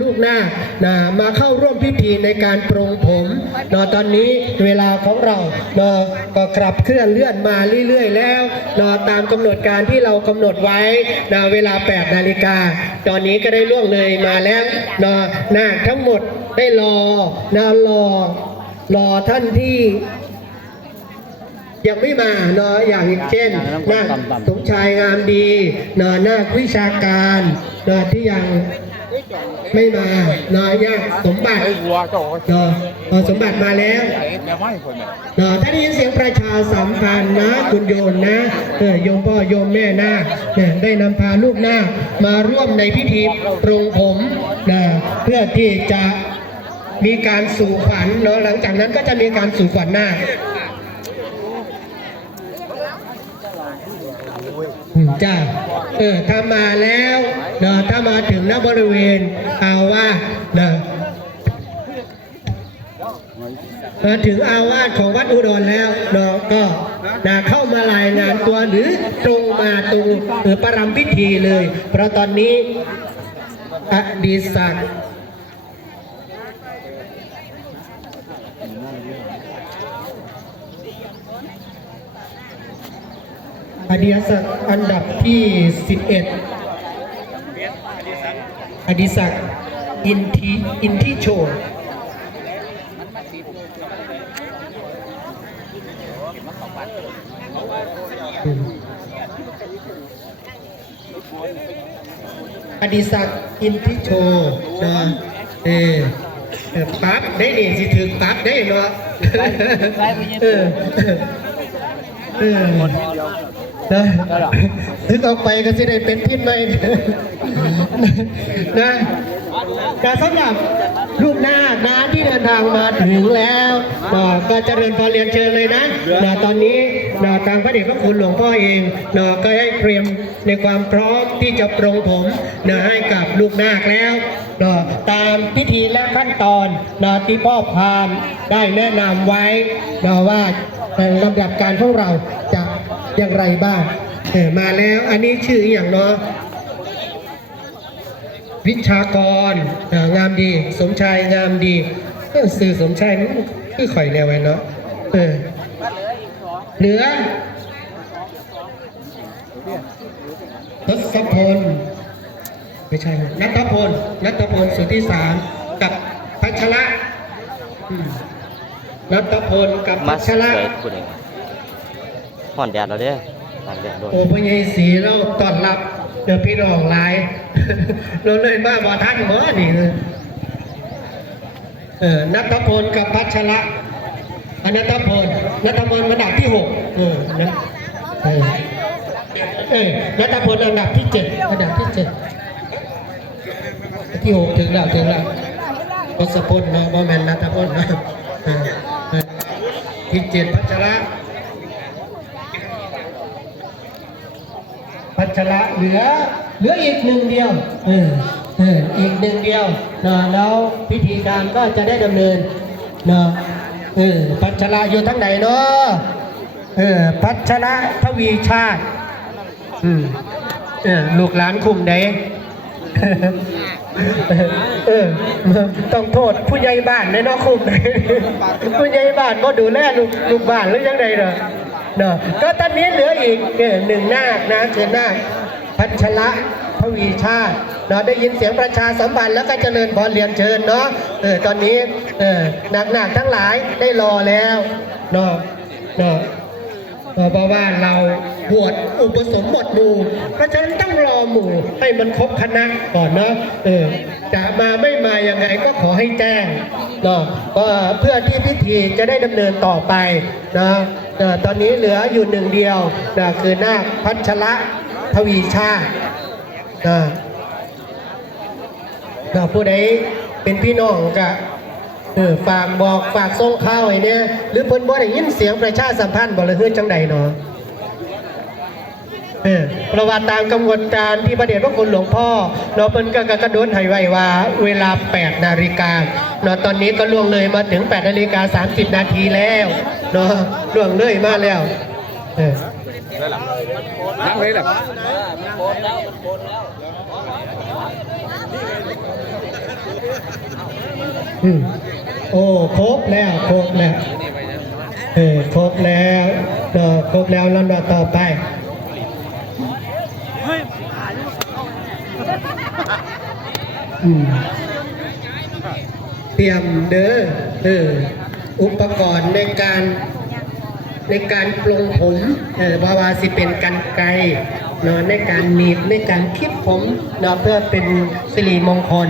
ลูกหน้านะมาเข้าร่วมพิธีในการปรงผมนะตอนนี้เวลาของเรานะก็กลับเคลื่อนเลื่อนมาเรื่อยๆแล้วนะตามกำหนดการที่เรากำหนดไว้นะเวลา 8 นาฬิกา ตอนนี้ก็ได้ล่วงเลยมาแล้วนะนาคทั้งหมดได้รอนะรอรอท่านที่ยังไม่มาเนาะอย่างเช่นนาคสมชายงามดีเนาะนาควิชาการเนาะที่ยัง ไม่มาเนาะยากสมบัติไอ้วัวเจ้าเนาะเนาะสมบัติมาแล้วแม่ไม่คนเนี่ยเนาะถ้าได้ยินเสียงประชาสัมพันธ์นะคุณโยมนะเออโยมพ่อโยมแม่นาคเนี่ยได้นำพาลูกนาคมาร่วมในพิธีปรงผมนะเพื่อที่จะมีการสู่ขวัญเนาะหลังจากนั้นก็จะมีการสู่ขวัญนาค อืม จ้าเออถ้ามาแล้วเนาะถ้ามาถึงณบริเวณเอาว่าเนาะมาถึงอาวาสของวัดอุดรแล้วเนาะก็นะเข้ามารายงานตัวหรือตรงมาตรงเออประรำพิธีเลย เพราะตอนนี้อดีศักดิ์ อดีศักดิ์อันดับที่ 11 อดีศักดิ์อินทิอินทิโชว์อดีศักดิ์อินทิโชนะเออเออปั๊บได้นี่สิถึงปั๊บได้เนาะ เออเออนะถึงออกไปก็สิได้เป็นพิษไหมนะแต่สำหรับรูปหน้านะที่เดินทางมาถึงแล้วนะก็เจริญพรเรียนเชิญเลยนะนะตอนนี้นะทางพระเดชพระคุณหลวงพ่อเองนะก็ให้เตรียมในความพร้อมที่จะปรงผมนะให้กับลูกหนาแล้ว นะตามพิธีและขั้นตอนนะที่พ่อพานได้แนะนำไว้นะว่าลำดับการของเราจะอย่างไรบ้างเออมาแล้วอันนี้ชื่ออย่างเนาะวิชากรงามดี สมชายงามดีเออสื่อสมชายมันคือข่อยแนวไว้เนาะเออเหลือทศพล ไม่ใช่ครับนัทพลนัทพลสุทธิสารกับพัชระนัทพลกับพัชระเวยกูเด้ห่อนแดดแล้วเด้ห่อนแดดโดนโอ้พญายศรีเราตอนรับเดี๋ยวพี่น้องหลายเราเลยมาบอทันเมื่อนี่เออนัทพลกับพัชระอนัทพลนัทพลอันดับที่หกเออนะเออนัทพลอันดับที่เจ็ดอันดับที่เจ็ด ที่หกถึงแล้วถึงแล้วทศพลเนาะบอแมนนัทพลนะเออเออที่เจ็ดพัชระ พัชระเหลือเหลืออีกหนึ่งเดียวเออเอออีกหนึ่งเดียวเนาะแล้วพิธีการก็จะได้ดำเนินเนาะเออพัชระอยู่ทั้งไหนเนาะเออพัชระทวีชาติอืมเออลูกหลานคุมไหน เออ ต้องโทษผู้ใหญ่บ้านในนอกคุมผู้ใหญ่บ้านก็ดูแลลูกลูกบ้านหรือยังไงเนาะเนาะก็ตอนนี้เหลืออีกเหนึ่งนาคนะคือนาคพัชระทวีชาติเนาะได้ยินเสียงประชาสัมพันธ์แล้วก็เจริญพรเรียนเชิญเนาะเออตอนนี้เออหนักนาคทั้งหลายได้รอแล้วเนาะเนาะ เพราะว่าเราบวชอุปสมบทหมู่ เพราะฉะนั้นต้องรอหมู่ให้มันครบคณะก่อนเนาะเออจะมาไม่มายังไงก็ขอให้แจ้งเนาะก็เพื่อที่พิธีจะได้ดำเนินต่อไปนะตอนนี้เหลืออยู่หนึ่งเดียวนะคือนาคพัชระทวีชาตินะนะผู้ใดเป็นพี่น้องกะ เออฝากบอกฝากส่งข่าวไอ้เนี่ยหรือเพิ่นบ่ได้ยินเสียงประชาสัมพันธ์บ่เลยเฮือจังใดเนาะเออประวัติตามกำหนดการที่พระเดชพระคุณหลวงพ่อเนาะเพิ่นก็กระโดดให้ไว้ว่าเวลา 8 นาฬิกาเนาะตอนนี้ก็ล่วงเลยมาถึง 8 นาฬิกา 30 นาทีแล้วเนาะล่วงเลยมาแล้วเออนั่งเลยแหละอืม โอ้ครบแล้วครบแล้วเออครบแล้วเนาะครบแล้วลำดับต่อไปเตรียมเด้อเอออุปกรณ์ในการในการปรุงผมเออเพราวาสิเป็นกันไกรเนาะในการหนีบในการคิดผมเนาะเพื่อเป็นสิริมงคล